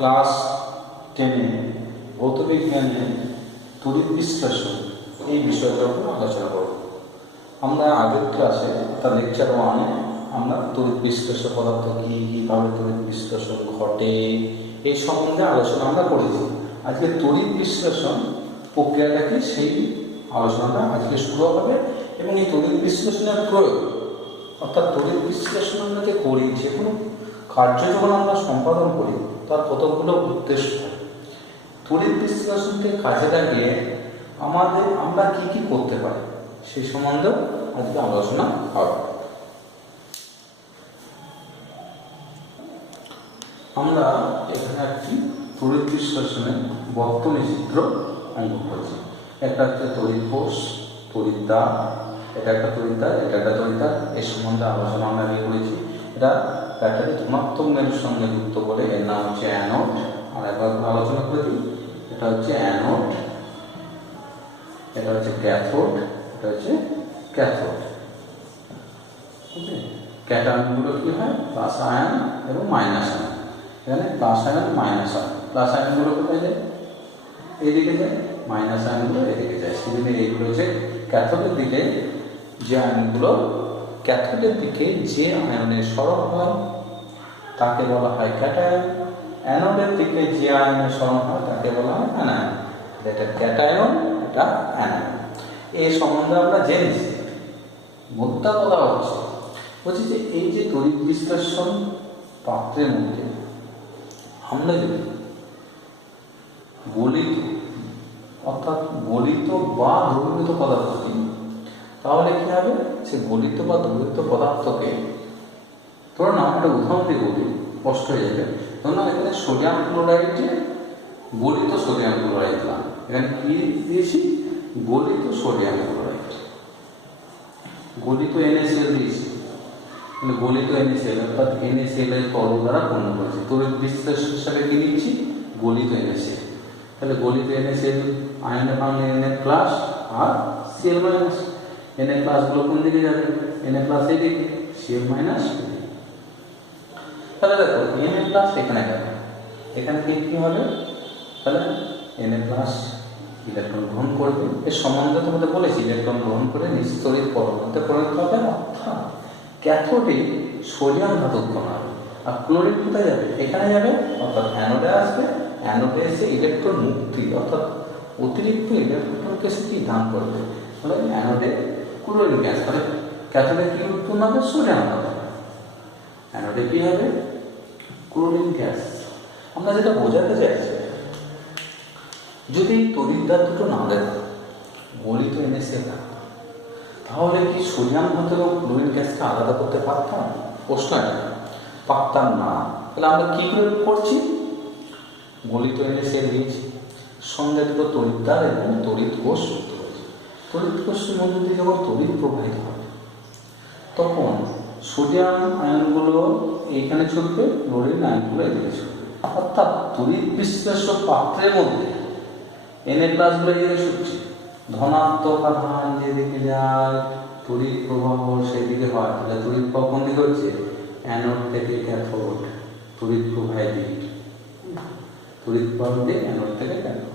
Class 10-এ ভৌতবিজ্ঞানে তড়িৎ বিশ্লেষণ এই বিষয়টার উপর আলোচনা করব। আমরা আগের ক্লাসে অর্থাৎ লেকচার 1-এ আমরা তড়িৎ বিশ্লেষণ পদার্থ কী, কীভাবে তড়িৎ বিশ্লেষণ ঘটে এই সম্বন্ধে আলোচনা আমরা করেছি। আজকে তড়িৎ বিশ্লেষণ প্রক্রিয়াটা কি সেই আলোচনাটা আজকে শুরু হবে এবং এই তড়িৎ বিশ্লেষণের প্রয়োগ অর্থাৎ তড়িৎ বিশ্লেষণ আমরা যে করি, যে কোনো কার্য যখন আমরা সম্পাদন করি তার কতগুলো উদ্দেশ্য হয়। তড়িৎ বিশ্লেষণকে কাজে লাগিয়ে আমরা কি কি করতে পারি সেই সম্বন্ধে আজকে আলোচনা হবে। আমরা এখানে একটি তড়িৎ বিশ্লেষণের বর্তনী চিত্র অঙ্কন করেছি। একটা হচ্ছে তড়িৎ কোষ, তড়িৎদ্বার, এটা একটা তড়িৎদ্বার, এটা একটা তড়িৎদ্বার। এই সম্বন্ধে আলোচনা আমরা করেছি। এটা ব্যাটারি ধনাত্মক মেরুর সঙ্গে যুক্ত করে, এর নাম হচ্ছে অ্যানোড। আর একবার আলোচনা করেছি, এটা হচ্ছে অ্যানোড, এটা হচ্ছে ক্যাথোড, এটা হচ্ছে ক্যাথোড। ওকে, ক্যাটায়নগুলো কি হয়? প্লাস আয়ন এবং মাইনাস আয়ন। এখানে plus ion, minus ion. Plus আয়নগুলো কোথায় যায়? এইদিকে যায়। মাইনাস আয়নগুলো এদিকে যায়। সেজন্য এইগুলো হচ্ছে ক্যাথোডের দিকে যে আয়নগুলো, ক্যাথোডের দিকে যে আয়নের সরণ হয় তাকে বলা হয় ক্যাটায়ন। অ্যানোডের দিকে যে আয়নের সরণ হয় তাকে বলা হয় অ্যানায়ন। এটা ক্যাটায়ন, এটা অ্যানায়ন। এই সম্বন্ধে আমরা জেনেছি। মোদ্দা কথা বলছি যে এই যে তড়িৎ বিশ্লেষণ পাত্রের মধ্যে আমরা যদি গলিত অর্থাৎ গলিত বা দ্রবীভূত পদার্থ দিই, তাহলে কি হবে? সে গলিত বা দ্রবীভূত পদার্থকে, ধরুন আমরা একটা উদাহরণ দিয়ে বলি, কষ্ট হয়ে যাবে। ধরুন এখানে সোডিয়াম ক্লোরাইডে গলিত সোডিয়াম ক্লোরাইড দিলাম। এখানে কি দিয়েছি? গলিত সোডিয়াম ক্লোরাইড। গলিত NaCl দিয়েছি, গলিত NaCl অর্থাৎ NaCl এর তরল দ্বারা পূর্ণ করেছি। তড়িৎ বিশ্লেষণ হিসাবে কি নিচ্ছি? গলিত NaCl। তাহলে গলিত NaCl আয়নে পানি Na প্লাস আর Cl মাইনাস। Na প্লাস গুলো কোন দিকে যাবে? Na প্লাস এদিকে, Cl মাইনাস। তাহলে দেখো Na প্লাস এখানে যাবে, এখানে কি হবে? তাহলে Na প্লাস ইলেকট্রন গ্রহণ করবে। এর সম্বন্ধে তোমাদের বলেছি, ইলেকট্রন গ্রহণ করে নিস্তড়িত পরমাণুতে পরিণত হবে। অর্থাৎ ক্যাথোডে সোডিয়াম ধাতব কণ হবে। আর ক্লোরিন কোথায় যাবে? এখানে যাবে, অর্থাৎ অ্যানোডে আসবে। অ্যানোডে এসে ইলেকট্রন মুক্তি অর্থাৎ অতিরিক্ত ইলেকট্রনকে সে কি দান করবে? তাহলে অ্যানোডে ক্লোরিন গ্যাস, তাহলে ক্যাথোডে কি উৎপন্ন হবে? সোডিয়াম ধাতব। অ্যানোডে কি হবে? Chlorine gas. আমরা যেটা বোঝাতে চাইছি, যদি তড়িৎদ্বার দুটো না দেখো, গলিত NaCl থাকতো, তাহলে কি সোডিয়াম ধাতব এবং ক্লোরিন গ্যাসকে আলাদা করতে পারতাম? প্রশ্ন এটা। পারতাম না। তাহলে আমরা কি করে করছি? গলিত NaCl দিয়েছি, সঙ্গে দুটো তড়িৎদ্বার এবং তড়িৎ কোষ যুক্ত হয়েছে। তড়িৎ কোষের মধ্যে দিয়ে যখন তড়িৎ প্রবাহিত হবে, তখন সোডিয়াম আয়নগুলো এইখানে ছুটবে, ক্লোরিন আয়নগুলো এদিকে ছুটবে। অর্থাৎ তড়িৎ বিশ্লেষক পাত্রের মধ্যে Na প্লাস গুলো এদিকে ছুটছে, ধনাত্মক আধান যেদিকে যায় তড়িৎ প্রবাহ সেদিকে হয়। তাহলে তড়িৎ প্রবাহ কোন দিকে হচ্ছে? অ্যানোড থেকে ক্যাথোড, তড়িৎ প্রবাহের দিকে। তড়িৎ প্রবাহ দিয়ে অ্যানোড থেকে ক্যাথোড।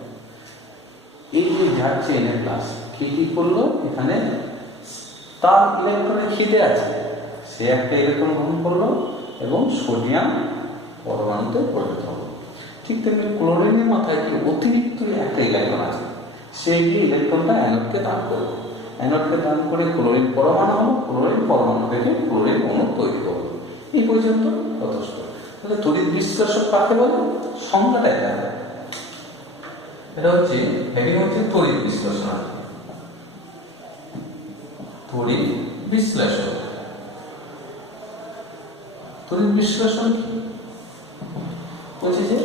এই যে যাচ্ছে Na প্লাস, কি করলো? এখানে তার ইলেকট্রনের খিদে আছে, সে একটা ইলেকট্রন গ্রহণ করলো এবং সোডিয়াম পরমাণুতে পরিণত হলো। ঠিক তেমনি ক্লোরিনের মাথায় কি অতিরিক্ত একটা ইলেকট্রন আছে, সে গিয়ে ইলেকট্রনটা অ্যানোডকে দান করবে। অ্যানোডকে দান করে ক্লোরিন পরমাণু হলো, ক্লোরিন পরমাণু থেকে ক্লোরিন অণু তৈরি করবে। এই পর্যন্ত যথেষ্ট। তাহলে তড়িৎ বিশ্লেষক কাকে বলে? সংজ্ঞাটা এটা হচ্ছে হেডিং হচ্ছে তড়িৎ বিশ্লেষণ। তড়িৎ বিশ্লেষণ, তড়িৎ বিশ্লেষণ বলছে যে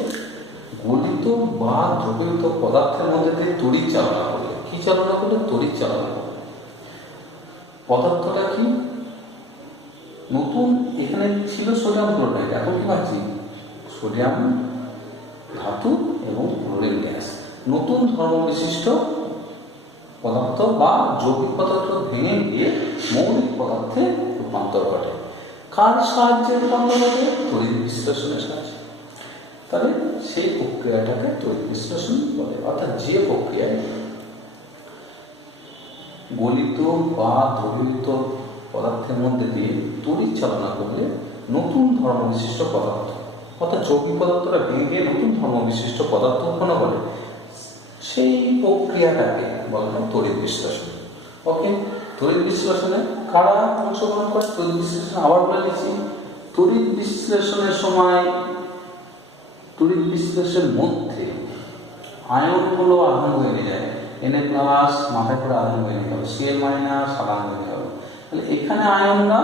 গলিত বা দ্রবীভূত পদার্থের মধ্যে দিয়ে তড়িৎ চালনা করবে। কি চালনা করবে? তড়িৎ চালনা করবে। পদার্থটা কি? নতুন এখানে ছিল সোডিয়াম ক্লোরাইড, এখন কি পাচ্ছি? সোডিয়াম ধাতু এবং ক্লোরিন গ্যাস। নতুন ধর্ম বিশিষ্ট পদার্থ বা যৌগিক পদার্থ ভেঙে গিয়ে মৌলিক পদার্থে রূপান্তর ঘটে। কার সাহায্যে রূপান্তর ঘটে? তড়িৎ বিশ্লেষণের সাহায্যে। তাহলে সেই প্রক্রিয়াটাকে তড়িৎ বিশ্লেষণ বলে। অর্থাৎ যে প্রক্রিয়ায় গলিত বা দ্রবীভূত পদার্থের মধ্যে দিয়ে তড়িৎ চালনা করলে নতুন ধর্ম বিশিষ্ট পদার্থ, অর্থাৎ যৌগিক পদার্থটা ভেঙে নতুন ধর্ম বিশিষ্ট পদার্থ উৎপন্ন করে, সেই প্রক্রিয়াটাকে বলা হয় তড়িৎ বিশ্লেষণ। ওকে, তড়িৎ বিশ্লেষণে কারা অংশগ্রহণ করে? তড়িৎ বিশ্লেষণ আবার বলে দিচ্ছি, তড়িৎ বিশ্লেষণের সময় তড়িৎ বিশ্লেষণের মধ্যে আয়নগুলো আধান বয়ে নিয়ে যায়। Na প্লাস মাথায় করে আধান বয়ে নিতে হবে, Cl মাইনাস আধান বয়ে নিতে হবে। তাহলে এখানে আয়নরা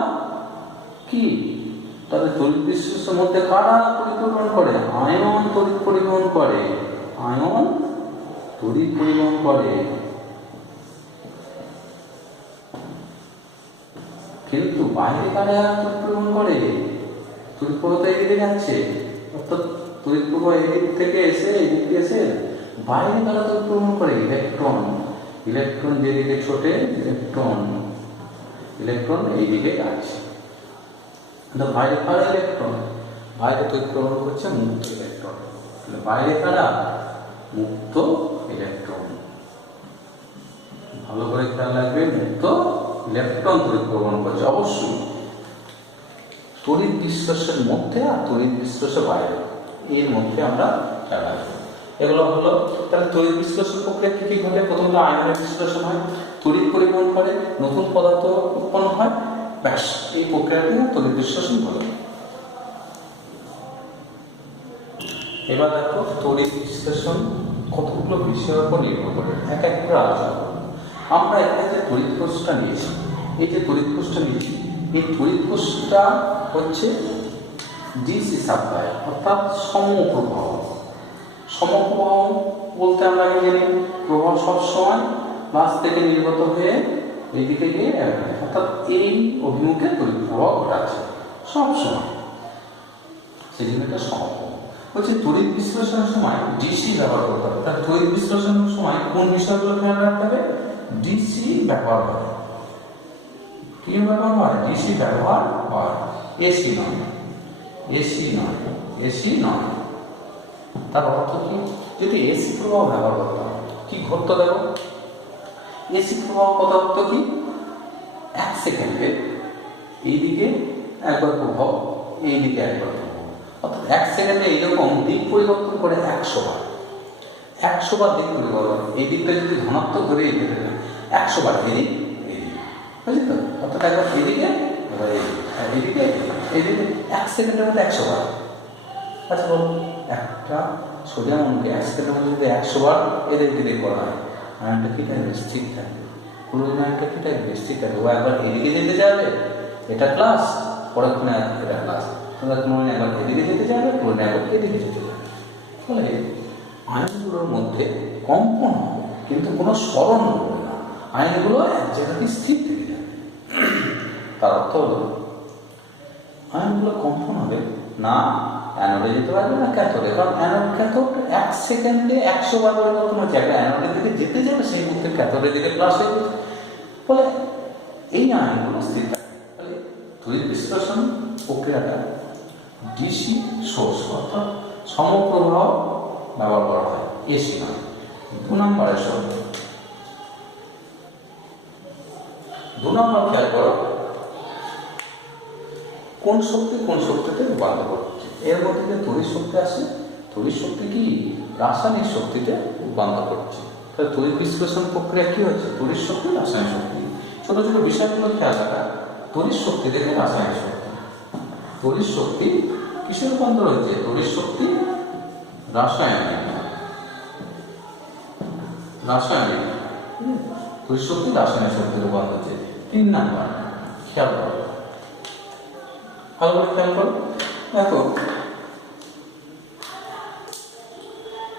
কি, তাদের তড়িৎ বিশ্লেষণের মধ্যে কারা তড়িৎ পরিবহন করে? আয়ন তড়িৎ পরিবহন করে, আয়ন তড়িৎ পরিবহন করে। কিন্তু বাইরে কারা তড়িৎ পরিবহন করে? তড়িৎ প্রবাহ তো এদিকে যাচ্ছে, অর্থাৎ তড়িৎ প্রবাহ এদিক থেকে এসে এদিক দিয়ে এসে বাইরে কারা তড়িৎ পরিবহন করে? ইলেকট্রন। ইলেকট্রন যেদিকে ছোটে, ইলেকট্রন এইদিকে যাচ্ছে। বাইরে কারা? ইলেকট্রন। বাইরে তড়িৎ প্রবাহ করছে মুক্ত ইলেকট্রন। বাইরে কারা? মুক্ত ইলেকট্রন। ভালো করে খেয়াল রাখবে, মুক্ত ইলেকট্রন তড়িৎ প্রবহন করছে। অবশ্যই তড়িৎ বিশ্লেষণের মধ্যে আর তড়িৎ বিশ্লেষণের বাইরে, এর মধ্যে আমরা খেয়াল রাখবো। এগুলো হলো, তাহলে তড়িৎ বিশ্লেষণ প্রক্রিয়া কি কি ঘটে? প্রথমত আয়নের বিশ্লেষণ হয়, তড়িৎ পরিবহন করে, নতুন পদার্থ উৎপন্ন হয়, ব্যাস এই প্রক্রিয়াটি তড়িৎ বিশ্লেষণ বলে। এবার দেখো তড়িৎ বিশ্লেষণ কতগুলো বিষয়ের উপর নির্ভর করে, এক এক করে আলোচনা করবো। আমরা এখানে যে তড়িৎ কোষটা নিয়েছি, এই যে তড়িৎ কোষটা নিয়েছি, এই তড়িৎ কোষটা হচ্ছে ডিসি সাপ্লাই, অর্থাৎ সমপ্রবাহ। সমপ্রবাহ বলতে আমরা কি জানি? প্রবাহ সবসময় প্লাস থেকে নির্গত হয়ে এইদিকে গিয়ে, অর্থাৎ এই অভিমুখে তড়িৎ প্রবাহ ঘটাচ্ছে সবসময়, সেই জন্য এটা সমপ্রবাহ। বলছে তড়িৎ বিশ্লেষণের সময় ডিসি ব্যবহার করতে হবে। তাহলে তড়িৎ বিশ্লেষণের সময় কোন বিষয়গুলো খেয়াল রাখতে হবে? ডিসি ব্যবহার হয়। কি ব্যবহার হয়? ডিসি ব্যবহার হয়, এসি নয়, এসি নয়, এসি নয়। তার অর্থ কি? যদি এসি প্রবাহ ব্যবহার করতে হয়, কি ঘটতো দেখো? এসি প্রবাহ কথা হতো কি, 1 সেকেন্ডে এইদিকে একবার প্রভাব, এইদিকে একবার প্রভাব, অর্থাৎ 1 সেকেন্ডে এইরকম দিক পরিবর্তন করে 100 বার, 100 বার দিক পরিবর্তন। এই দিকটা যদি ধনাত্মক ধরে এদিকে 100 বার এদিক এদিক, বুঝলি তো? অর্থাৎ একবার এদিকে, এবার এদিকে, এদিকে 1 সেকেন্ডের মধ্যে 100 বার। আচ্ছা বলো, একটা সোজা মনকে 1 সেকেন্ডের মধ্যে যদি 100 বার এদিক এদিক করা হয়, আয়নটা কি থাকবে? স্থির থাকবে। ক্লোরিন আয়নটা কি থাকবে? স্থির থাকবে। ও একবার এদিকে যেতে যাবে, এটা প্লাস, পরক্ষণে এটা প্লাস। তাহলে ক্লোরিন একবার এদিকে যেতে যাবে, ক্লোরিন একবার এদিকে যেতে যাবে। ফলে আয়নগুলোর মধ্যে কম্পন হবে, কিন্তু কোনো স্মরণ হবে না। আয়নগুলো এক জায়গাতে স্থির থেকে যাবে। তার অর্থ হলো আয়নগুলো কম্পন হবে না, অ্যানোডে যেতে পারবে না ক্যাথোডে, কারণ অ্যানোড ক্যাথোড 1 সেকেন্ডে 100 বার পরিবর্তন হচ্ছে। একটা অ্যানোডের দিকে যেতে যাবে, সেই মুহূর্তে ক্যাথোডের দিকে প্লাস হয়ে যাবে। ফলে এই আয়নগুলো স্থির থাকে। ফলে তড়িৎ বিশ্লেষণ প্রক্রিয়াটা ডিসি সোর্স, অর্থাৎ সমপ্রবাহ ব্যবহার করা হয়, এসি নয়। 2 নম্বরের শর্ত, 2 নম্বর খেয়াল করো, কোন শক্তি কোন শক্তিতে রূপান্তর করছে। এর মধ্যে যে তড়িৎ শক্তি আসে, তড়িৎ শক্তি কি রাসায়নিক শক্তিতে রূপান্তর করছে। তাহলে তড়িৎ বিশ্লেষণ প্রক্রিয়া কি হচ্ছে? তড়িৎ শক্তি, রাসায়নিক শক্তি। ছোট ছোট বিষয়গুলো খেয়াল রাখা। তড়িৎ শক্তি থেকে রাসায়নিক শক্তি, তড়িৎ শক্তি কিসে রূপান্তর হচ্ছে? তড়িৎ শক্তি রাসায়নিক, রাসায়নিক তড়িৎ শক্তি রাসায়নিক শক্তি রূপান্তর হচ্ছে। 3 নাম্বার খেয়াল করো, ভালো করে খেয়াল করো। দেখো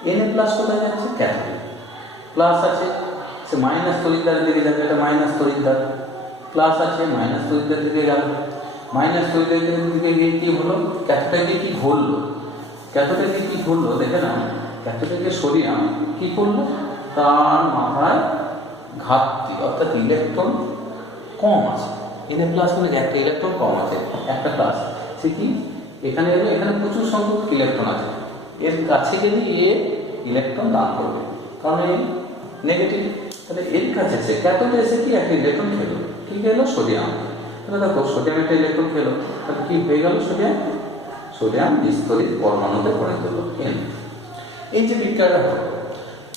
Na প্লাস কোথায় যাচ্ছে? ক্যাথোডে। প্লাস আছে, সে মাইনাস তড়িৎদ্বার দিকে যাবে, এটা মাইনাস তড়িৎদ্বার। প্লাস আছে, মাইনাস তড়িৎদ্বার দিকে গেল। মাইনাস তড়িৎদ্বার দিকে গিয়ে কি হলো? ক্যাথোডে গিয়ে কি ঘুরলো? ক্যাথোডে গিয়ে কি ঘুরলো দেখে নাও। ক্যাথোডে গিয়ে সোডিয়াম কি করলো? তার মাথায় ঘাটতি, অর্থাৎ ইলেকট্রন কম আছে। Na প্লাস মানে একটা ইলেকট্রন কম আছে, একটা প্লাস। সে কি এখানে এলো, এখানে প্রচুর সংখ্যক ইলেকট্রন আছে, এর কাছে গেলে এ ইলেকট্রন দান করবে, কারণ এ নেগেটিভ। তাহলে এর কাছে এসে ক্যাথোডে এসে কি একটা ইলেকট্রন খেলো, কি খেলো? সোডিয়াম। তাহলে দেখো সোডিয়াম একটা ইলেকট্রন খেলো, তাহলে কি হয়ে গেল? সোডিয়াম। সোডিয়াম নিস্তরিত পরমাণুতে পরিণত হলো N। এই যে বিক্রিয়াটা হলো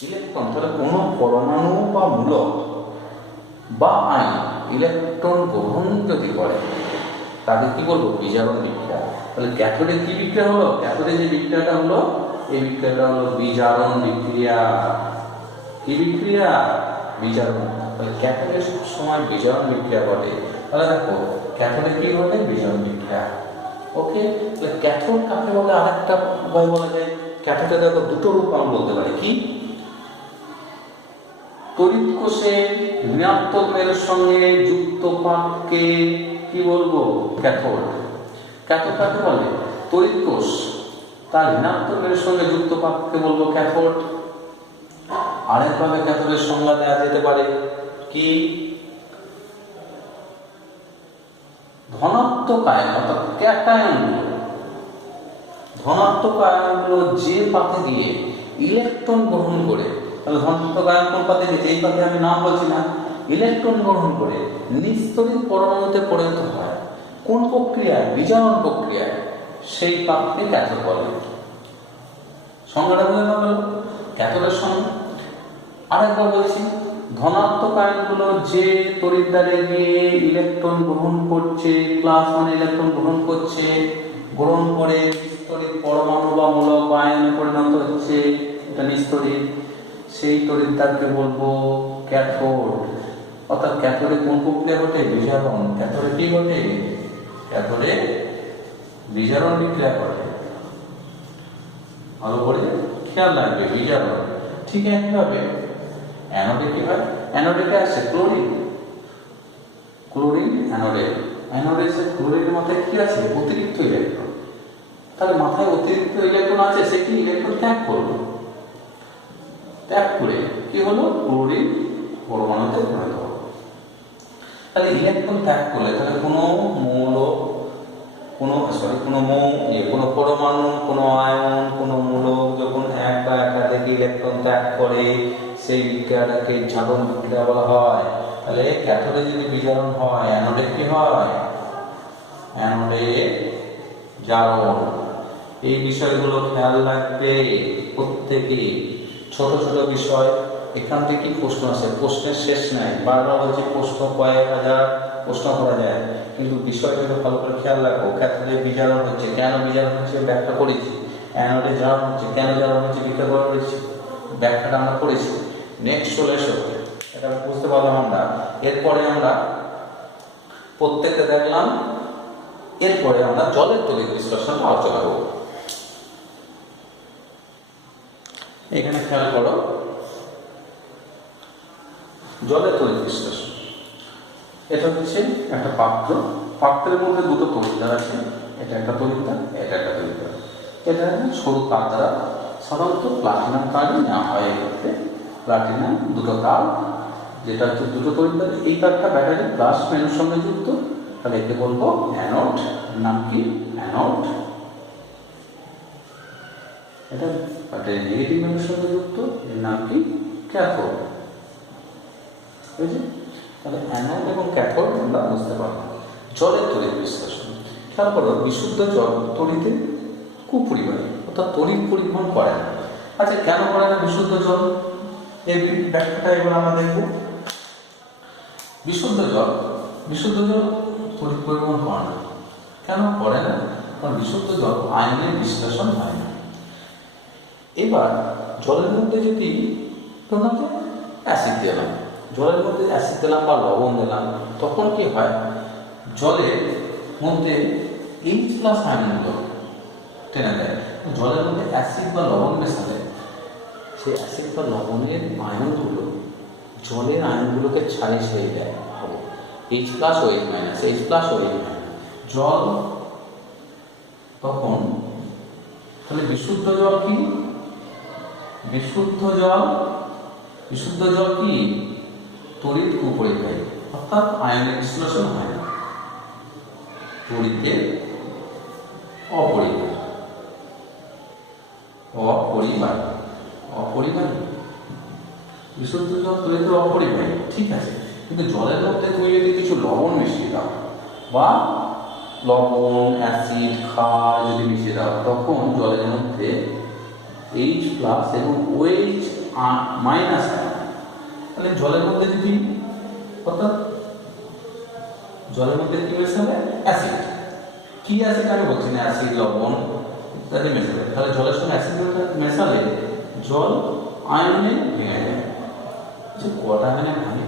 ইলেকট্রন, তাহলে কোনো পরমাণু বা মূলক বা আয়ন ইলেকট্রন গ্রহণ যদি করে তাকে কি বলবো? বিজারণ বিক্রিয়া। তাহলে ক্যাথোডে কি বিক্রিয়া হলো? ক্যাথোডে যে বিক্রিয়াটা হলো এই বিক্রিয়াটা হলো বিজারণ বিক্রিয়া। কি বিক্রিয়া? বিজারণ। তাহলে ক্যাথোডে সবসময় বিজারণ বিক্রিয়া ঘটে। তাহলে দেখো ক্যাথোডে কি ঘটে? বিজারণ বিক্রিয়া। ওকে, তাহলে ক্যাথোড কাকে বলে? আরেকটা উপায় বলা যায় ক্যাথোডে দেখো দুটো রূপ আমরা বলতে পারি। কি? তড়িৎ কোষের ঋণাত্মক মেরুর সঙ্গে যুক্ত পাককে কি বলবো? ক্যাথোড। ক্যাথোড কাকে বলে? তড়িৎ কোষ তার ঋণাত্মক মেরুর সঙ্গে যুক্ত পাককে বলবো ক্যাথোড। আরেকভাবে ক্যাথোডের সংজ্ঞা দেওয়া যেতে পারে কি? ধনাত্মক আয়ন অর্থাৎ ক্যাটায়নগুলো, ধনাত্মক আয়নগুলো যে পাতে দিয়ে ইলেকট্রন গ্রহণ করে, তাহলে ধনাত্মক আয়ন কোন পাতে দিয়েছে? এই পাতে আমি নাম বলছি না, ইলেকট্রন গ্রহণ করে নিস্তরিত পরমাণুতে পরিণত হয় কোন প্রক্রিয়ায়? বিজারণ প্রক্রিয়ায়। সেই পাককে ক্যাথোড বলে। সংজ্ঞাটা বুঝে না গেল? ক্যাথোডের সংজ্ঞা আরেকবার বলছি, ধনাত্মক আয়নগুলো যে তড়িৎদ্বারে গিয়ে ইলেকট্রন গ্রহণ করছে, প্লাস মানে ইলেকট্রন গ্রহণ করছে, গ্রহণ করে নিস্তরিত পরমাণু বা মূলক বা আয়নে পরিণত হচ্ছে, এটা নিস্তরিত, সেই তড়িৎদ্বারকে বলবো ক্যাথোড। অর্থাৎ ক্যাথোডে কোন প্রক্রিয়া ঘটে? বিজারণ। ক্যাথোডে কি ঘটে? ক্যাথোডে বিজারণ বিক্রিয়া ঘটে। ভালো করে খেয়াল রাখবে, বিজারণ। ঠিক একইভাবে অ্যানোডে কি হয়? অ্যানোডে আসে ক্লোরিন। ক্লোরিন অ্যানোডে, অ্যানোডে এসে ক্লোরিনের মাথায় কি আছে? অতিরিক্ত ইলেকট্রন। তাহলে মাথায় অতিরিক্ত ইলেকট্রন আছে, সে কি ইলেকট্রন ত্যাগ করলো, ত্যাগ করে কি হলো? ক্লোরিন পরমাণুতে পরিণত হলো। তাহলে ইলেকট্রন ত্যাগ করলে তাহলে কোনো মৌল, কোনো পরমাণু, কোনো আয়ন, কোনো মূলক যখন এক বা একাধিক ইলেকট্রন ত্যাগ করে সেই বিক্রিয়াটাকে জারণ বিক্রিয়া বলা হয়। তাহলে ক্যাথোডে যদি বিজারণ হয়, অ্যানোডে কি হয়? অ্যানোডে জারণ। এই বিষয়গুলো খেয়াল রাখবে প্রত্যেকে। ছোট ছোট বিষয়, এখান থেকে কি প্রশ্ন আসে? প্রশ্নের শেষ নাই। বারবার বলছি প্রশ্ন কয়েক হাজার প্রশ্ন করা যায়, কিন্তু বিষয়টাকে ভালো করে খেয়াল রাখো। ক্যাথোডে বিজারণ হচ্ছে, কেন বিজারণ হচ্ছে ব্যাখ্যা করেছি। অ্যানোডে জারণ হচ্ছে, কেন জারণ হচ্ছে ব্যাখ্যা করেছি, ব্যাখ্যাটা আমরা করেছি। নেক্সট চলে এসো, এটা বুঝতে পারলাম আমরা। এরপরে আমরা প্রত্যেকটা দেখলাম, এরপরে আমরা জলের তড়িৎ বিশ্লেষণটা আলোচনা করব। এখানে খেয়াল করো, জলের তড়িৎ বিশ্লেষণ। এটা হচ্ছে একটা পাত্র, পাত্রের মধ্যে দুটো তড়িৎদ্বার আছে, এটা একটা তড়িৎদ্বার, এটা একটা তড়িৎদ্বার। এটা সরু তার দ্বারা সাধারণত প্লাটিনাম তারই নেওয়া হয়। এক্ষেত্রে প্লাটিনাম দুটো তার, যেটা হচ্ছে দুটো তড়িৎদ্বার। এই তারটা ব্যাটারি প্লাস মেরুর সঙ্গে যুক্ত, তাহলে একে বলবো অ্যানোড। নাম কি? অ্যানোড। এটা ব্যাটারি নেগেটিভ মেরুর সঙ্গে যুক্ত, এর নাম কি? ক্যাথোড। বুঝলি? তাহলে অ্যানোড এবং ক্যাথোড আমরা বুঝতে পারবো। জলের তড়িৎ বিশ্লেষণ খেয়াল করো, বিশুদ্ধ জল তড়িতে কুপরিবাহী, অর্থাৎ তড়িৎ পরিবহন করে না। আচ্ছা, কেন করে না বিশুদ্ধ জল? এই ব্যাখ্যাটা এবার আমরা দেখব। বিশুদ্ধ জল তড়িৎ পরিবহন করে না। কেন করে না? কারণ বিশুদ্ধ জল আয়নের বিশ্লেষণ হয় না। এবার জলের মধ্যে যদি অ্যাসিড দিলাম, জলের মধ্যে অ্যাসিড দিলাম বা লবণ দিলাম, তখন কি হয়? জলের মধ্যে H+ আয়নগুলো টেনে দেয়। জলের মধ্যে অ্যাসিড বা লবণ মেশালে সেই অ্যাসিড বা লবণের আয়নগুলো জলের আয়নগুলোকে ছাড়িয়ে ছেড়ে দেয়। H+ ও H-, জল তখন, তাহলে বিশুদ্ধ জল কি? বিশুদ্ধ জল কি? তড়িৎ কুপরিবাহী, অর্থাৎ আয়নের বিশ্লেষণ হয় না, তড়িতের অপরিবাহী। অপরিবাহী। অপরিবাহী বিশুদ্ধ জল তৈরি তো অপরিবাহী, ঠিক আছে, কিন্তু জলের মধ্যে তুমি যদি কিছু লবণ মিশিয়ে দাও বা লবণ, অ্যাসিড, ক্ষার যদি মিশিয়ে দাও, তখন জলের মধ্যে H প্লাস এবং OH মাইনাস আয়ন। তাহলে জলের মধ্যে যদি, অর্থাৎ জলের মধ্যে কি মেশাবে? অ্যাসিড। কি অ্যাসিড আমি বলছি না, অ্যাসিড, লবণ ইত্যাদি মেশাবে। তাহলে জলের সঙ্গে অ্যাসিড মেশালে জল আয়নে ভেঙে যাবে। যে কটা আয়নে ভাঙে,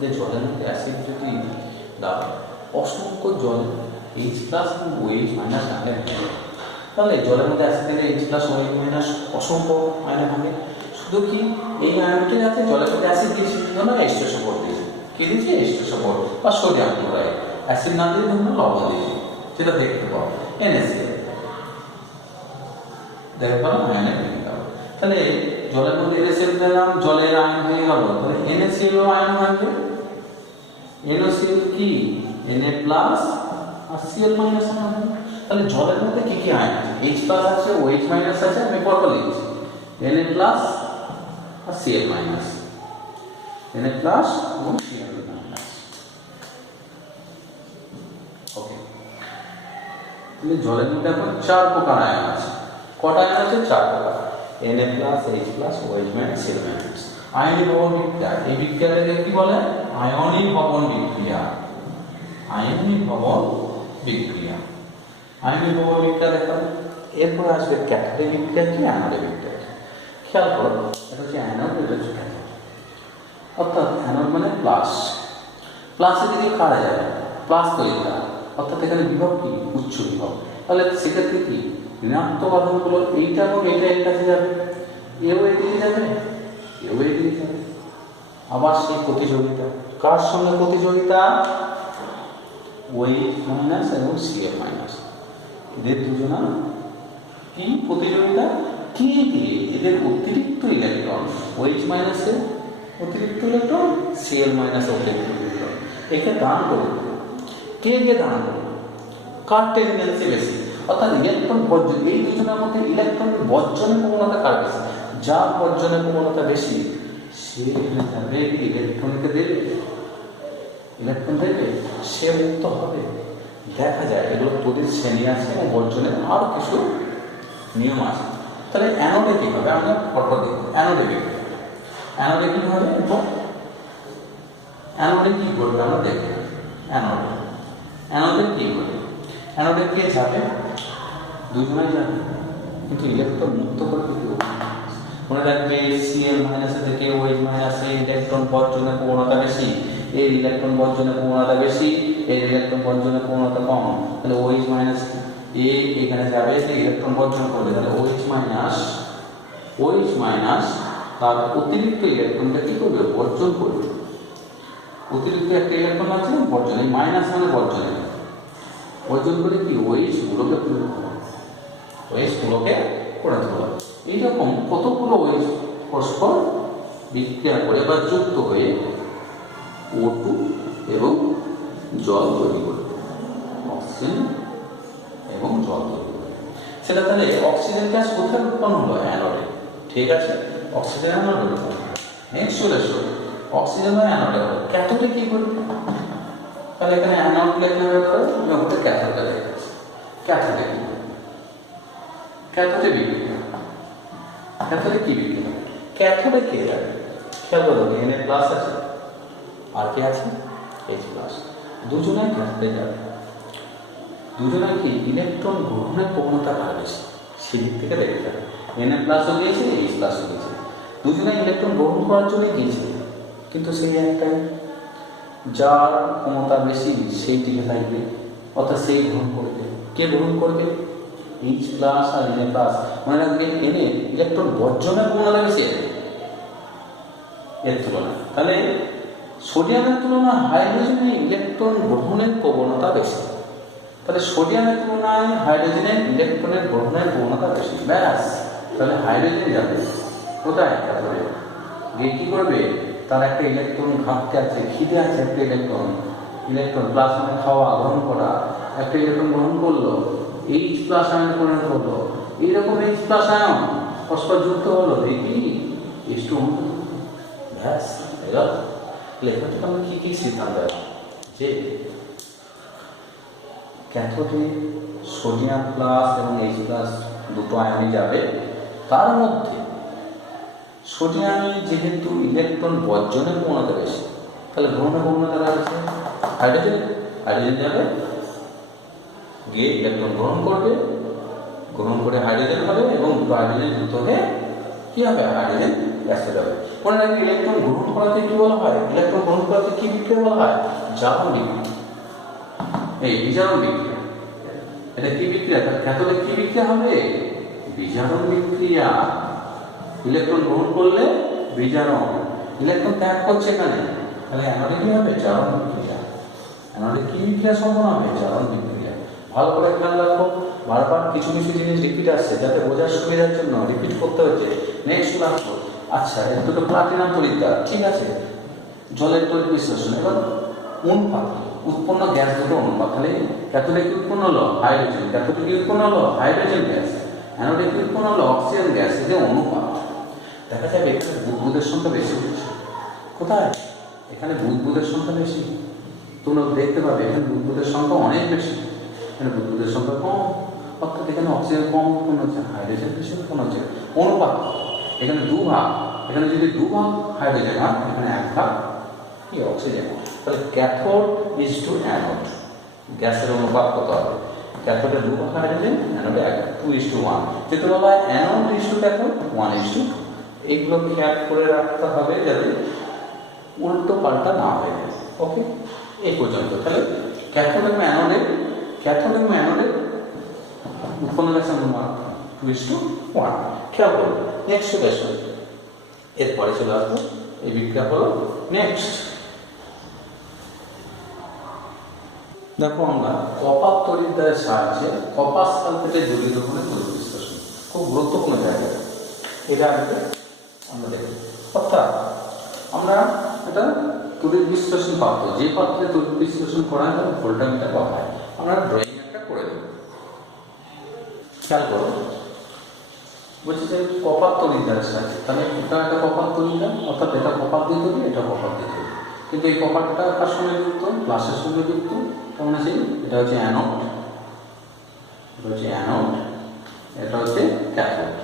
যে জলের মধ্যে অ্যাসিড যদি দাও, অসংখ্য জল H প্লাস এবং OH মাইনাস আয়নে ভাঙে। তাহলে জলের মধ্যে অ্যাসিড দিলে H প্লাস OH মাইনাস অসংখ্য আয়নে ভাঙে। শুধু কি এই আয়নটি আছে, জলের মধ্যে অ্যাসিড দিয়েছি জন্য H2SO4 দিয়েছি, কি দিয়েছি? H2SO4 বা সোডিয়াম ক্লোরাইড। অ্যাসিড না দিয়ে ধরুন লবণ দিয়েছি, সেটা দেখতে পাবো NaCl, দেখতে পাবো আয়নে ভেঙে গেল। তাহলে জলের মধ্যে NaCl দিলাম, জলের আয়ন ভেঙে গেল, তাহলে NaCl আয়ন ভাঙবে। NaCl কি? Na প্লাস আর Cl মাইনাস আয়ন। তাহলে জলের মধ্যে কি কি আয়ন আছে? H প্লাস আছে, OH মাইনাস আছে, আমি পরপর লিখছি Na প্লাস আর Cl মাইনাস, Na প্লাস এবং Cl মাইনাস। ওকে, তাহলে জলের মধ্যে এখন 4 প্রকার আয়ন আছে। কটা আয়ন আছে? 4 প্রকার। Na plus, H plus, OH minus, Cl minus. Ionic ভবন বিক্রিয়া, এই বিক্রিয়াটাকে কি বলে? আয়নিক ভবন বিক্রিয়া। আয়নিক ভবন বিক্রিয়া, আয়নিক ভবন বিক্রিয়া দেখাবো। এরপর আসবে ক্যাথোডিক বিক্রিয়া কি, অ্যানোডিক বিক্রিয়া। খেয়াল করো, এটা হচ্ছে অ্যানোড, এটা হচ্ছে ক্যাথোড। অর্থাৎ অ্যানোড মানে প্লাস, প্লাসে যদি কারা যাবে, প্লাস তৈরি করা, অর্থাৎ এখানে বিভব কি? উচ্চ বিভব। তাহলে সেক্ষেত্রে কি ঋণাত্মক আধানগুলো এইটা এবং এইটা এর কাছে যাবে, এও এদিকে যাবে, এও এদিকে যাবে। আবার সেই প্রতিযোগিতা, কার সঙ্গে প্রতিযোগিতা? OH মাইনাস এবং Cl মাইনাস, এদের দুজনা কি প্রতিযোগিতা? কি দিয়ে? এদের অতিরিক্ত ইলেকট্রন, OH মাইনাসের অতিরিক্ত ইলেকট্রন, Cl মাইনাসের অতিরিক্ত ইলেকট্রন, একে দান করবে। কে দান করবে? কার টেন্ডেন্সি বেশি? অর্থাৎ ইলেকট্রন বর্জন, এই দুজনের মধ্যে ইলেকট্রন বর্জনের প্রবণতা কার বেশি? যার বর্জনের প্রবণতা বেশি সে যাবে ইলেকট্রনকে দেবে, ইলেকট্রন দেবে, সে মুক্ত হবে। দেখা যায় এগুলো তড়িৎ শ্রেণী আছে এবং বর্জনের আরও কিছু নিয়ম আছে। তাহলে অ্যানোডে কী হবে? আমরা পরপর দেখব। অ্যানোডে কী হবে এবং অ্যানোডে কী করবে আমরা দেখব। অ্যানোডে কী করবে? অ্যানোডে কে যাবে? দুজনেই যাবে, কিন্তু ইলেকট্রন মুক্ত করবে কেউ। মনে রাখবে Cl মাইনাসে থেকে OH মাইনাসে ইলেকট্রন বর্জনের প্রবণতা বেশি, এর ইলেকট্রন বর্জনের প্রবণতা বেশি, এর ইলেকট্রন বর্জনের প্রবণতা কম। তাহলে OH মাইনাস এ এখানে যাবে, ইলেকট্রন বর্জন করবে, তাহলে OH মাইনাস তার অতিরিক্ত ইলেকট্রনটা কি করবে? বর্জন করবে। অতিরিক্ত একটা ইলেকট্রন আছে বর্জন, এই মাইনাস মানে বর্জনে, বর্জন করে কি? OH গুলোকে করে তোলা। এইরকম কতগুলো OH পরস্পর বিক্রিয়া করে বা যুক্ত হয়ে O2 এবং জল তৈরি করবে, অক্সিজেন এবং জল তৈরি করবে। সেটা তাহলে অক্সিজেন গ্যাস কোথায় উৎপন্ন হলো? অ্যানোডে, ঠিক আছে, অক্সিজেন অ্যানোডে উৎপন্ন হলো। নেক্সট চলে এসো, অক্সিজেন হয় অ্যানোডে হলো। ক্যাথোডে কি করবে? তাহলে এখানে অ্যানোড লেখা হয়ে গেল এবং ওটা ক্যাথোডে লেখা আছে। ক্যাথোডে কি? ক্যাথোডে বিক্রিয়া, ক্যাথোডে কি বিক্রিয়া? ক্যাথোডে কে যাবে? খেয়াল করো, Na প্লাস আছে আর কে আছে? H প্লাস, দুজনেই ক্যাথোডে যাবে। দুজনে কি ইলেকট্রন গ্রহণের প্রবণতা কার বেশি সেদিক থেকে দেখতে হবে। Na প্লাসও দিয়েছে, H প্লাসও দিয়েছে, দুজনে ইলেকট্রন গ্রহণ করার জন্যই গিয়েছে, কিন্তু সেই একটাই যার ক্ষমতা বেশি সেই টিকে থাকবে, অর্থাৎ সেই গ্রহণ করবে। কে গ্রহণ করবে? H প্লাস আর Na প্লাস। মনে রাখবে Na ইলেকট্রন বর্জনের প্রবণতা বেশি এর তুলনায়। তাহলে সোডিয়ামের তুলনায় হাইড্রোজেনের ইলেকট্রন গ্রহণের প্রবণতা বেশি। তাহলে সোডিয়ামের তুলনায় হাইড্রোজেনের ইলেকট্রনের গ্রহণের প্রবণতা বেশি। ব্যাস, তাহলে হাইড্রোজেন যাবে কোথায়? ক্যাথোডে গিয়ে কী করবে? তার একটা ইলেকট্রন ঘাটতে আছে, খিদে আছে, একটা ইলেকট্রন প্লাস মানে খাওয়া গ্রহণ করা, একটা ইলেকট্রন গ্রহণ করলো, H প্লাস আয়নে পরিণত হলো, এইরকম H প্লাস আয়ন পরস্পর যুক্ত হলো দেখি H2 ব্যাস হয়ে গেল। তাহলে এখান থেকে আমরা কি সিদ্ধান্ত হয় যে ক্যাথোডে সোডিয়াম প্লাস এবং H প্লাস দুটো আয়নই যাবে, তার মধ্যে সোডিয়ামে যেহেতু ইলেকট্রন বর্জনের প্রবণতা বেশি, তাহলে গ্রহণের প্রবণতা আছে হাইড্রোজেন, হাইড্রোজেন যাবে গিয়ে ইলেকট্রন গ্রহণ করবে, গ্রহণ করে হাইড্রোজেন হবে এবং দুটো হাইড্রোজেন যুক্ত হয়ে কি হবে হাইড্রোজেন গ্যাসে যাবে। মনে রাখবে ইলেকট্রন গ্রহণ করাতে কি বলা হয়, ইলেকট্রন গ্রহণ করাতে কি বিক্রিয়া বলা হয়, জারণ বিক্রিয়া। এই বিজারণ বিক্রিয়া, এটা কি বিক্রিয়া, ক্যাথোডে কি বিক্রিয়া হবে, বিজারণ বিক্রিয়া। ইলেকট্রন গ্রহণ করলে বিজারণ, ইলেকট্রন ত্যাগ করছে এখানে, তাহলে অ্যানোডে কি হবে, জারণ বিক্রিয়া। অ্যানোডে কি বিক্রিয়া সম্পন্ন হবে, জারণ বিক্রিয়া। ভালো করে খেয়াল রাখো, বারবার কিছু কিছু জিনিস রিপিট আসছে, যাতে বোঝার সুবিধার জন্য রিপিট করতে হচ্ছে। Next class. আচ্ছা, এর দুটো প্লাটিনাম তড়িৎদ্বার, ঠিক আছে, জলের তড়িৎ বিশ্লেষণ। এবার অনুপাত, উৎপন্ন গ্যাস দুটো অনুপাত, তাহলে ক্যাথোডে কি উৎপন্ন হলো, হাইড্রোজেন, ক্যাথোডে কি উৎপন্ন হলো, হাইড্রোজেন গ্যাস, অ্যানোডে কি উৎপন্ন হলো, অক্সিজেন গ্যাস। এদের অনুপাত দেখা যাবে এখানে বুদবুদের সংখ্যা বেশি হচ্ছে। কোথায়, এখানে বুদবুদের সংখ্যা বেশি, তোমরা দেখতে পাবে এখানে বুদবুদের সংখ্যা অনেক বেশি, এখানে বুদবুদের সংখ্যা কম, অর্থাৎ এখানে অক্সিজেন কম উৎপন্ন হচ্ছে, হাইড্রোজেন বেশি উৎপন্ন হচ্ছে। অনুপাত এখানে দুভাগ, এখানে যদি দুভাগ হাইড্রোজেন হয়, এখানে এক ভাগ কি অক্সিজেন। তাহলে ক্যাথোড ইজ টু অ্যানোড, গ্যাসের অনুপাত কত হবে, ক্যাথোডে দুভাগ হাইড্রোজেন, অ্যানোডে 2:1। যেটা বলা হয় অ্যানোড ইজ টু ক্যাথোড 1:2। এইগুলো খেয়াল করে রাখতে হবে যাতে উল্টো পাল্টা না হয়ে যায়। ওকে, এই পর্যন্ত। তাহলে ক্যাথোড এবং অ্যানোডে, ক্যাথোড এবং অ্যানোডে উৎপন্ন গ্যাসের অনুপাত 2:1। খেয়াল করো নেক্সট কোয়েশ্চন, এরপরে চলে আসবো এই বিক্রিয়া হলো নেক্সট। দেখো আমরা কপার তড়িৎদ্বারের সাহায্যে কপার সালফেটের জলীয় দ্রবণে তড়িৎ বিশ্লেষণ, খুব গুরুত্বপূর্ণ জায়গা এটা আগে আমরা দেখি। অর্থাৎ আমরা এটা তড়িৎ বিশ্লেষণ পাত্র, যে পাত্রে তড়িৎ বিশ্লেষণ করা হয় তাকে ভোল্টামিটার বলা হয়। আমরা ড্রয়িং একটা করে দেব, খেয়াল করো। বলছি যে কপার তড়িৎদ্বারের সাহায্যে, তাহলে এটা একটা কপার তড়িৎদ্বার, অর্থাৎ এটা কপার দিয়ে তৈরি, এটা কপার দিয়ে তৈরি, কিন্তু এই কপারটা কার সঙ্গে যুক্ত, প্লাসের সঙ্গে যুক্ত। কেমন আছে, এটা হচ্ছে অ্যানোড, এটা হচ্ছে অ্যানোড, এটা হচ্ছে ক্যাথোড,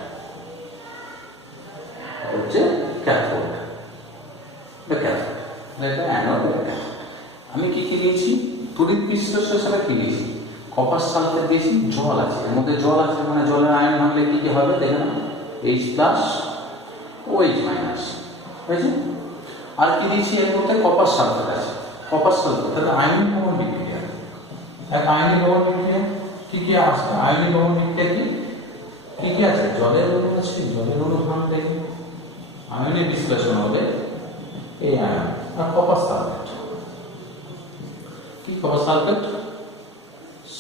এটা হচ্ছে ক্যাথোড, এটা ক্যাথোড, এটা অ্যানোড, এটা ক্যাথোড। আমি কি কি নিয়েছি, তড়িৎ বিশ্লেষণের সাথে কি নিয়েছি, কপার সালফেট দিয়েছি, জল আছে এর মধ্যে, জল আছে মানে জলের আয়ন ভাঙলে কি কি হবে দেখে না, H প্লাস ও H মাইনাস হয়েছে। আর কি দিয়েছি এর মধ্যে, কপার সালফেট আছে, কপার সালফেট, তাহলে আয়নিক ভবন বিক্রিয়া, এক আয়নিক ভবন বিক্রিয়া কি কি আছে, আয়নিক ভবন বিক্রিয়া কি কি আছে, জলের অণু আছে, জলের অণু ভাঙলে আয়নের বিশ্লেষণ হবে এই আয়ন। আর কপার সালফেট কি, copper sulphate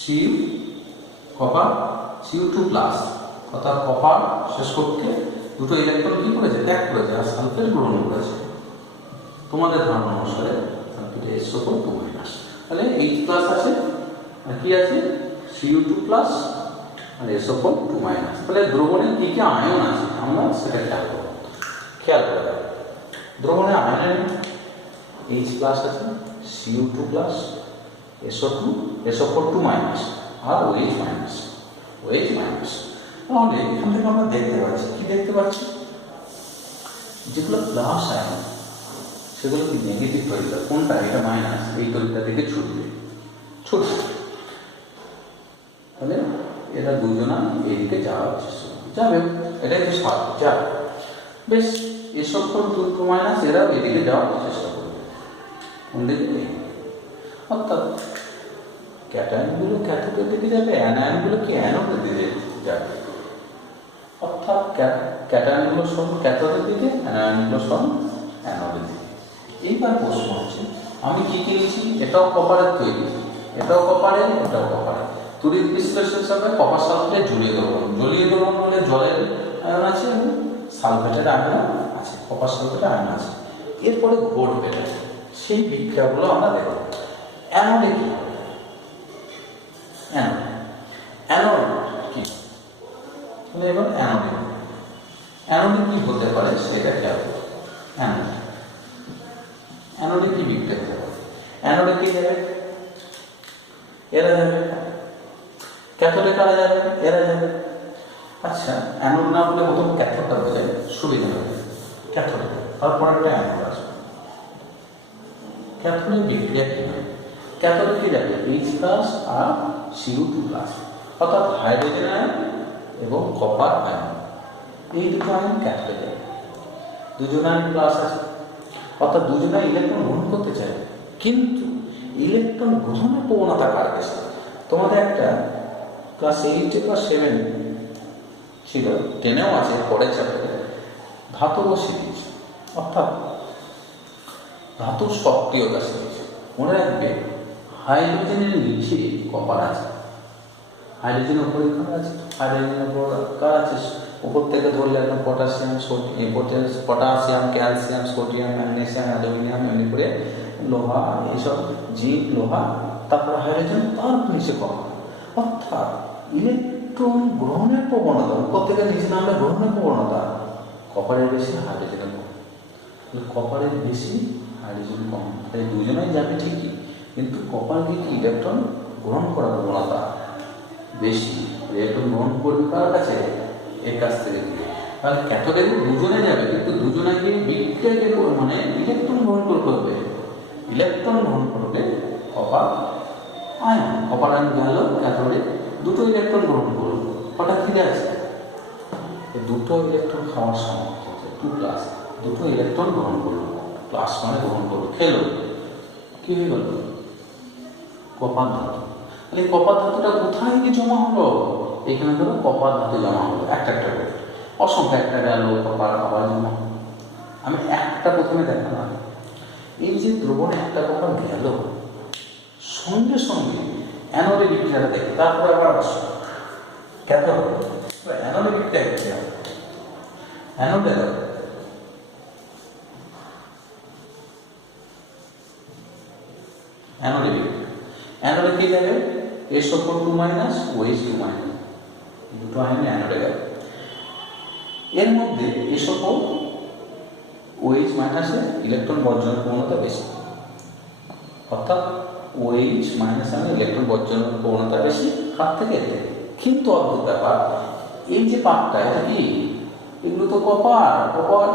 Cu, copper Cu2 plus, অর্থাৎ কপার শেষ করতে দুটো ইলেকট্রন কি করেছে, ত্যাগ করেছে, আর সালফেট গ্রহণ করেছে। তোমাদের ধারণা অনুসারে সালফেট SO4 তাহলে H প্লাস আছে আর কি আছে, Cu2 প্লাস আর SO4 তাহলে দ্রবণে কি কি আয়ন আছে আমরা সেটা খেয়াল করব। খেয়াল করে দ্রবণে আয়নের H প্লাস আছে, Cu2 প্লাস, SO4 আর OH মাইনাস। তাহলে এখান থেকে আমরা দেখতে পাচ্ছি, কি দেখতে পাচ্ছি, যেগুলো প্লাস আয়ন সেগুলো কি নেগেটিভ তড়িৎদ্বার, কোনটা, এটা মাইনাস, এই তড়িৎদ্বার থেকে ছুটবে। তাহলে এরা দুজনা এইদিকে যাওয়ার চেষ্টা যাবে, এটাই যে স্বাভাবিক যাবে। বেশ, SO4 এরাও এদিকে যাওয়ার চেষ্টা করবে, কোন দিকে, অর্থাৎ ক্যাটায়নগুলো ক্যাথোডের দিকে যাবে, অ্যানায়নগুলো কি অ্যানোডের দিকে যাবে, অর্থাৎ ক্যাটায়নগুলো সব ক্যাথোডের দিকে, অ্যানায়নগুলো সব অ্যানোডের দিকে। এইবার প্রশ্ন হচ্ছে আমি কি কিনেছি, এটাও কপারের তৈরি, এটাও কপারের, এটাও কপারের। তড়িৎ বিশ্লেষণ হিসাবে কপার সালফেটের জলীয় দ্রবণ, জলীয় দ্রবণ বলে জলের আয়ন আছে এবং সালফেটের আয়ন আছে, কপার সালফেটের আয়ন আছে। এরপরে ঘটবে সেই বিক্রিয়াগুলো আমরা দেখব। অ্যানোডে কি, অ্যানোড কি, তাহলে এবার অ্যানোডে, অ্যানোডে কি হতে পারে সেটা খেয়াল করো। অ্যানোডে, অ্যানোডে কি বিক্রিয়া হতে পারে? অ্যানোডে কি যাবে? এরা যাবে। ক্যাথোডে কারা যাবে? এরা যাবে। আচ্ছা, অ্যানোড না বলে প্রথম ক্যাথোডটা বোঝায়, সুবিধা হবে। ক্যাথোডে, তারপর একটা অ্যানোড আসবে। ক্যাথোডের বিক্রিয়া কি হয়? ক্যাথোডে কি যাবে? H+ আর Cu2+, অর্থাৎ হাইড্রোজেন আয়ন এবং কপার আয়ন, এই দুটো আয়ন ক্যাথোডে যাবে। দুজন আয়ন প্লাস আছে, অর্থাৎ দুজনে ইলেকট্রন গ্রহণ করতে চায়, কিন্তু ইলেকট্রন গ্রহণের প্রবণতা কার বেশি? তোমাদের একটা ক্লাস 8 বা 7 ছিল, 10-এও আছে, পরের চ্যাপ্টারে ধাতব সিরিজ, অর্থাৎ ধাতুর সক্রিয়তা সিরিজ। মনে রাখবে, হাইড্রোজেনের নিচে কপার আছে, হাইড্রোজেনের উপরে কার আছে? হাইড্রোজেনের উপর কার আছে? উপর থেকে ধরলে একদম potassium, potassium, calcium, sodium, magnesium, aluminium, এমনি করে লোহা, এইসব জিঙ্ক, লোহা, তারপরে হাইড্রোজেন, তার নিচে কপার। অর্থাৎ ইলেকট্রন গ্রহণের প্রবণতা, উপর থেকে নিচে নামলে গ্রহণের প্রবণতা কপারের বেশি, হাইড্রোজেনের কম। কপারের বেশি, হাইড্রোজেন কম, তাই দুজনেই যাবে ঠিকই, কিন্তু কপারকে কি ইলেকট্রন গ্রহণ করার প্রবণতা বেশি। ইলেকট্রন গ্রহণ করবে কার কাছে? এর কাছ থেকে। তাহলে ক্যাথোডে দুজনে যাবে, কিন্তু দুজনে গিয়ে বিক্রিয়াকে মানে ইলেকট্রন গ্রহণ করবে, ইলেকট্রন গ্রহণ করবে কপার আয়ন। কপার আয়ন গেল ক্যাথোডে, দুটো ইলেকট্রন গ্রহণ করলো, কটা খিদে আছে? দুটো ইলেকট্রন খাওয়ার সামর্থ্য আছে, 2+, দুটো ইলেকট্রন গ্রহণ করলো, প্লাস মানে গ্রহণ করলো, খেলো, কি হয়ে গেল? কপার ধাতু। তাহলে কপার ধাতুটা কোথায় গিয়ে জমা হলো? এখানে ধরো কপার ধাতু জমা হলো, একটা একটা করে, অসংখ্য, একটা গেল কপার, আবার জমা হলো। আমি একটা প্রথমে দেখালাম, এই যে দ্রবণে একটা কপার গেল, সঙ্গে সঙ্গে অ্যানোডে বিক্রিয়াটা দেখে, তারপরে আবার আসো ক্যাথোড। অ্যানোডে বিক্রিয়া কি হবে? অ্যানোডে অ্যানোডে বিক্রিয়া, অ্যানোডে কি যাবে? SO4₂- OH2-, দুটো আয়নে অ্যানোডে গেল। এর মধ্যে SO4 OH- এর ইলেকট্রন বর্জনের প্রবণতা বেশি, অর্থাৎ OH- আয়নে ইলেকট্রন বর্জনের প্রবণতা বেশি, কার থেকে? এর থেকে। কিন্তু অদ্ভুত ব্যাপার, এই যে পাতটা, এটা কি? এগুলো তো কপার, কপার।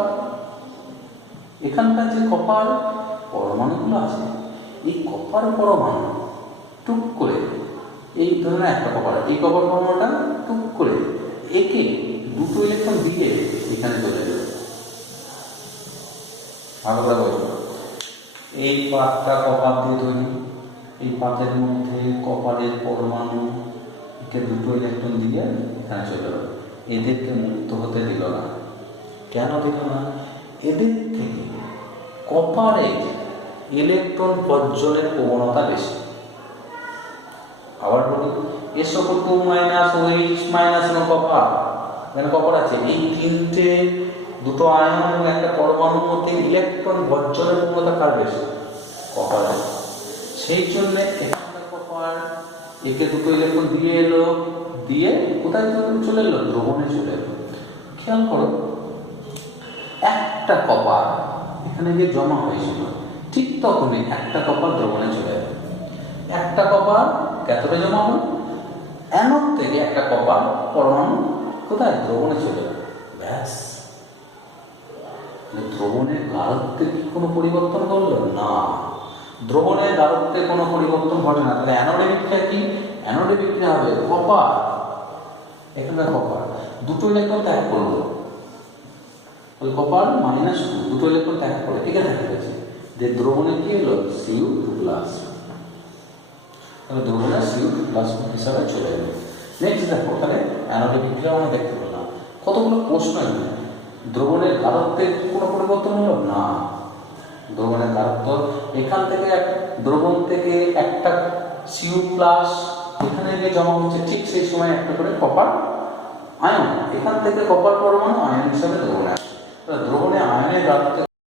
এখানকার যে কপার পরমাণুগুলো আছে, এই কপার পরমাণু টুক করে, এই ধরনের একটা কপার, এই কপার পরমাণুটা টুক করে একে দুটো ইলেকট্রন দিয়ে এখানে চলে যাবে। ভালো করে বলবো, এই পাতটা কপার দিয়ে তৈরি, এই পাতের মধ্যে কপারের পরমাণু একে দুটো ইলেকট্রন দিয়ে এখানে চলে যাবে। এদেরকে মুক্ত হতে দিল না। কেন দিল না? এদের থেকে কপারের ইলেকট্রন বর্জনের প্রবণতা বেশি। আবার বলি, SO4₂- OH- এবং কপার, এখানে কপার আছে, এই তিনটে, দুটো আয়ন এবং একটা পরমাণুর মধ্যে ইলেকট্রন বর্জনের প্রবণতা কার বেশি? কপার। সেই জন্য এখানকার কপার একে দুটো ইলেকট্রন দিয়ে এলো, দিয়ে কোথায় চলে এলো? দ্রবণে চলে এলো। খেয়াল করো, একটা কপার এখানে গিয়ে জমা হয়েছিল, ঠিক তখনই একটা কপার দ্রবণে চলে এলো। একটা কপার ক্যাথোডে জমা হলো, অ্যানোড থেকে একটা কপার পরমাণু কোথায়? দ্রবণে চলে এলো। ব্যাস। দ্রবণের গাঢ়ত্বে কি কোনো পরিবর্তন করলো? না, দ্রবণের গাঢ়ত্বে কোনো পরিবর্তন ঘটে না। তাহলে অ্যানোডে বিক্রিয়া কি? অ্যানোডে বিক্রিয়া হবে কপার, এখানে কপার দুটো ইলেকট্রন ত্যাগ করলো, কপার -2, দুটো ইলেকট্রন ত্যাগ করে এখানে থাকে গেছে, যে দ্রবণে কি হলো? Cu2+, তাহলে দ্রবণে Cu2+ হিসাবে চলে গেল। নেক্সট দেখো, তাহলে অ্যানোডে বিক্রিয়া আমরা দেখতে পেলাম। কতগুলো প্রশ্ন এখানে। দ্রবণের গাঢ়ত্বে কোনো পরিবর্তন হলো না, দ্রবণের গাঢ়ত্ব এখান থেকে দ্রবণ থেকে একটা Cu+ এখানে গিয়ে জমা হচ্ছে, ঠিক সেই সময় একটা করে কপার আয়ন, এখান থেকে কপার পরমাণু আয়ন হিসাবে দ্রবণে আসে। দ্রবণে আয়নের গাঢ়ত্ব